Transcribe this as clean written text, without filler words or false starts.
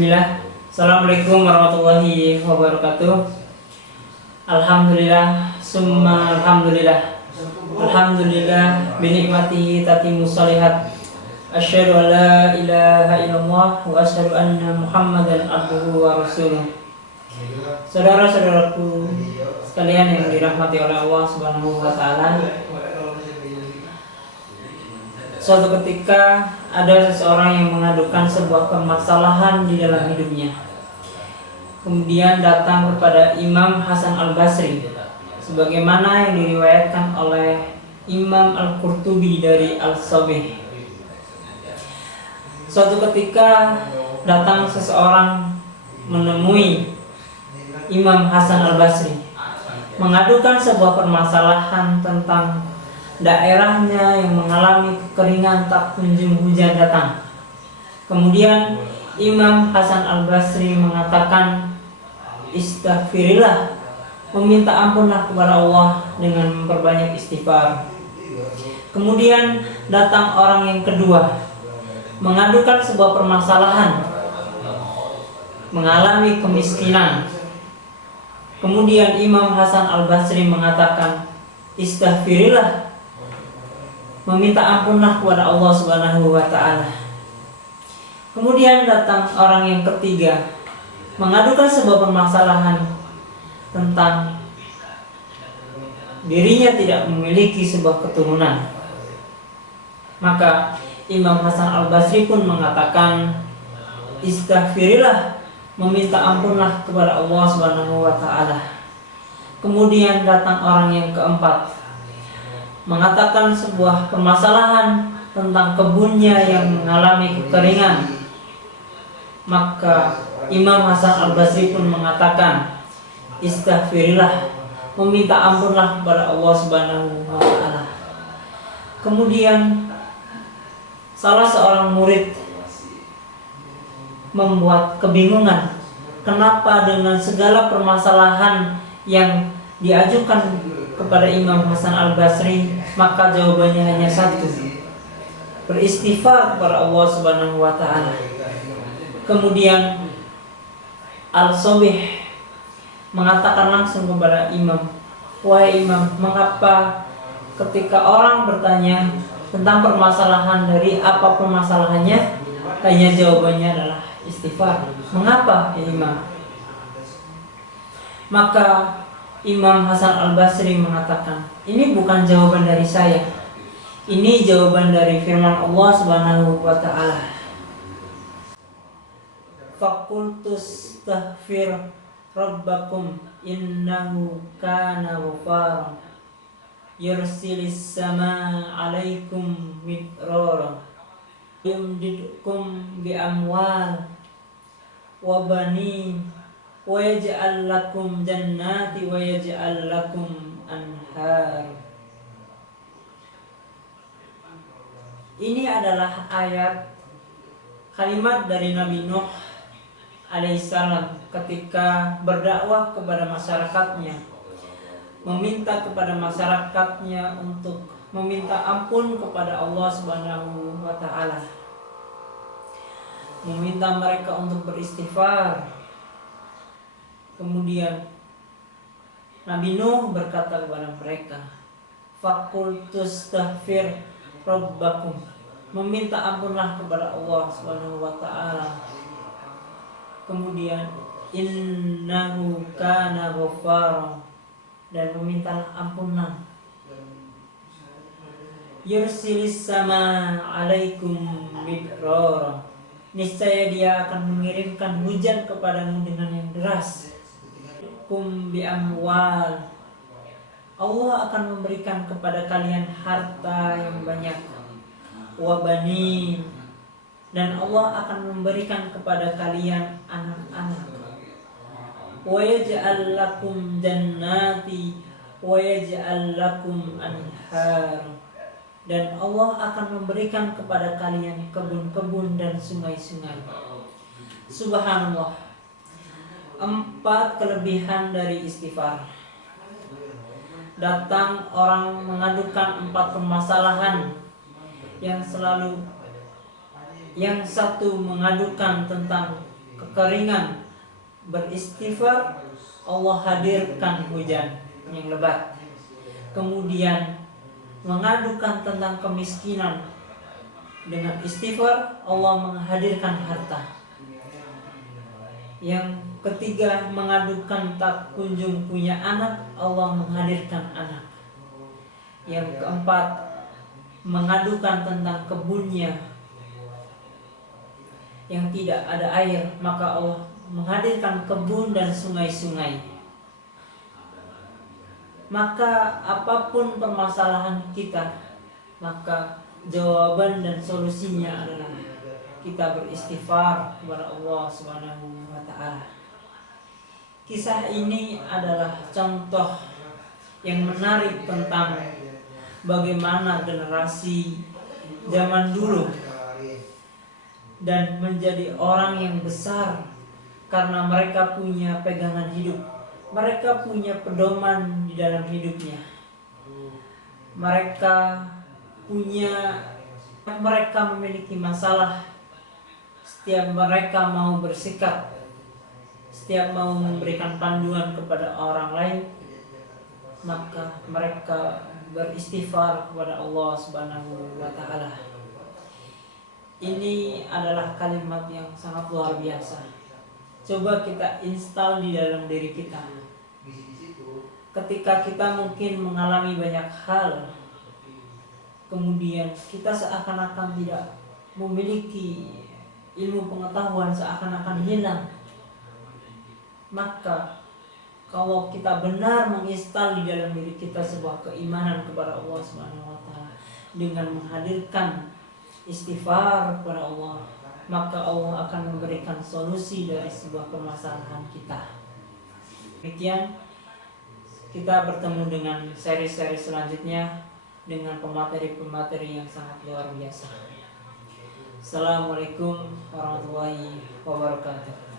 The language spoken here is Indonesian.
Bismillah. Assalamualaikum warahmatullahi wabarakatuh. Alhamdulillah, summa alhamdulillah. Alhamdulillah binikmatihi tatimus shalihat. Asyhadu an la ilaha illallah wa asyhadu anna Muhammadan abduhu wa rasuluh. Saudara-saudaraku sekalian yang dirahmati oleh Allah Subhanahu wa taala. Suatu ketika ada seseorang yang mengadukan sebuah permasalahan di dalam hidupnya. Kemudian datang kepada Imam Hasan Al-Basri, sebagaimana yang diriwayatkan oleh Imam Al-Qurtubi dari Al-Sabih. Suatu ketika datang seseorang menemui Imam Hasan Al-Basri, mengadukan sebuah permasalahan tentang daerahnya yang mengalami kekeringan tak kunjung hujan datang. Kemudian Imam Hasan Al-Basri mengatakan, istaghfirillah, meminta ampunlah kepada Allah dengan memperbanyak istighfar. Kemudian datang orang yang kedua, mengadukan sebuah permasalahan, mengalami kemiskinan. Kemudian Imam Hasan Al-Basri mengatakan, istaghfirillah, meminta ampunlah kepada Allah Subhanahu wa taala. Kemudian datang orang yang ketiga, mengadukan sebuah permasalahan tentang dirinya tidak memiliki sebuah keturunan. Maka Imam Hasan Al-Basri pun mengatakan, istaghfirillah, meminta ampunlah kepada Allah Subhanahu wa taala. Kemudian datang orang yang keempat, mengatakan sebuah permasalahan tentang kebunnya yang mengalami kekeringan. Maka Imam Hasan Al-Basri pun mengatakan, istaghfirillah, meminta ampunlah kepada Allah Subhanahu wa taala. Kemudian salah seorang murid membuat kebingungan, kenapa dengan segala permasalahan yang diajukan kepada Imam Hasan Al-Basri, maka jawabannya hanya satu, beristighfar kepada Allah Subhanahu wa taala. Kemudian Al-Sabih mengatakan langsung kepada Imam, wahai Imam, mengapa ketika orang bertanya tentang permasalahan dari apa permasalahannya, hanya jawabannya adalah istighfar. Mengapa ya Imam? Maka Imam Hasan Al-Basri mengatakan, ini bukan jawaban dari saya, ini jawaban dari firman Allah Subhanahu wa taala. Fakultus tahfir rabbakum innahu kana ghaffara yursilis sama alaikum midrara yumdidkum bi amwal wa banin wa yaj'al lakum jannati wa yaj'al lakum anhar. Ini adalah ayat kalimat dari Nabi Nuh alaihissalam ketika berdakwah kepada masyarakatnya, meminta kepada masyarakatnya untuk meminta ampun kepada Allah Subhanahu wa taala, meminta mereka untuk beristighfar. Kemudian Nabi Nuh berkata kepada mereka, fakultus tahfir rabbakum, meminta ampunlah kepada Allah Subhanahu wa taala. Kemudian innahu kana ghaffara, dan memintalah ampunan. Yursilis sama alaikum midrara, niscaya dia akan mengirimkan hujan kepadamu dengan yang deras. Kum bi amwal, Allah akan memberikan kepada kalian harta yang banyak. Wa banin, dan Allah akan memberikan kepada kalian anak-anak. Wa yaj'al lakum jannati wa yaj'al lakum anhar, dan Allah akan memberikan kepada kalian kebun-kebun dan sungai-sungai. Subhanallah. 4 kelebihan dari istighfar. Datang orang mengadukan 4 permasalahan yang satu mengadukan tentang kekeringan, beristighfar, Allah hadirkan hujan yang lebat. Kemudian mengadukan tentang kemiskinan, dengan istighfar Allah menghadirkan harta. Yang ketiga, mengadukan tak kunjung punya anak, Allah menghadirkan anak. Yang keempat, mengadukan tentang kebunnya yang tidak ada air, maka Allah menghadirkan kebun dan sungai-sungai. Maka apapun permasalahan kita, maka jawaban dan solusinya adalah kita beristighfar kepada Allah Subhanahu wa Ta'ala. Kisah ini adalah contoh yang menarik tentang bagaimana generasi zaman dulu dan menjadi orang yang besar karena mereka punya pegangan hidup, mereka punya pedoman di dalam hidupnya. Mereka memiliki masalah. Setiap mereka mau bersikap, setiap mau memberikan panduan kepada orang lain, maka mereka beristighfar kepada Allah Subhanahu wa Ta'ala. Ini adalah kalimat yang sangat luar biasa. Coba kita install di dalam diri kita. Ketika kita mungkin mengalami banyak hal, kemudian kita seakan-akan tidak memiliki ilmu pengetahuan, seakan-akan hilang. Maka kalau kita benar menginstal di dalam diri kita sebuah keimanan kepada Allah Subhanahu wa Ta'ala dengan menghadirkan istighfar kepada Allah, maka Allah akan memberikan solusi dari sebuah permasalahan kita. Demikian, kita bertemu dengan seri-seri selanjutnya dengan pemateri-pemateri yang sangat luar biasa. Assalamualaikum warahmatullahi wabarakatuh.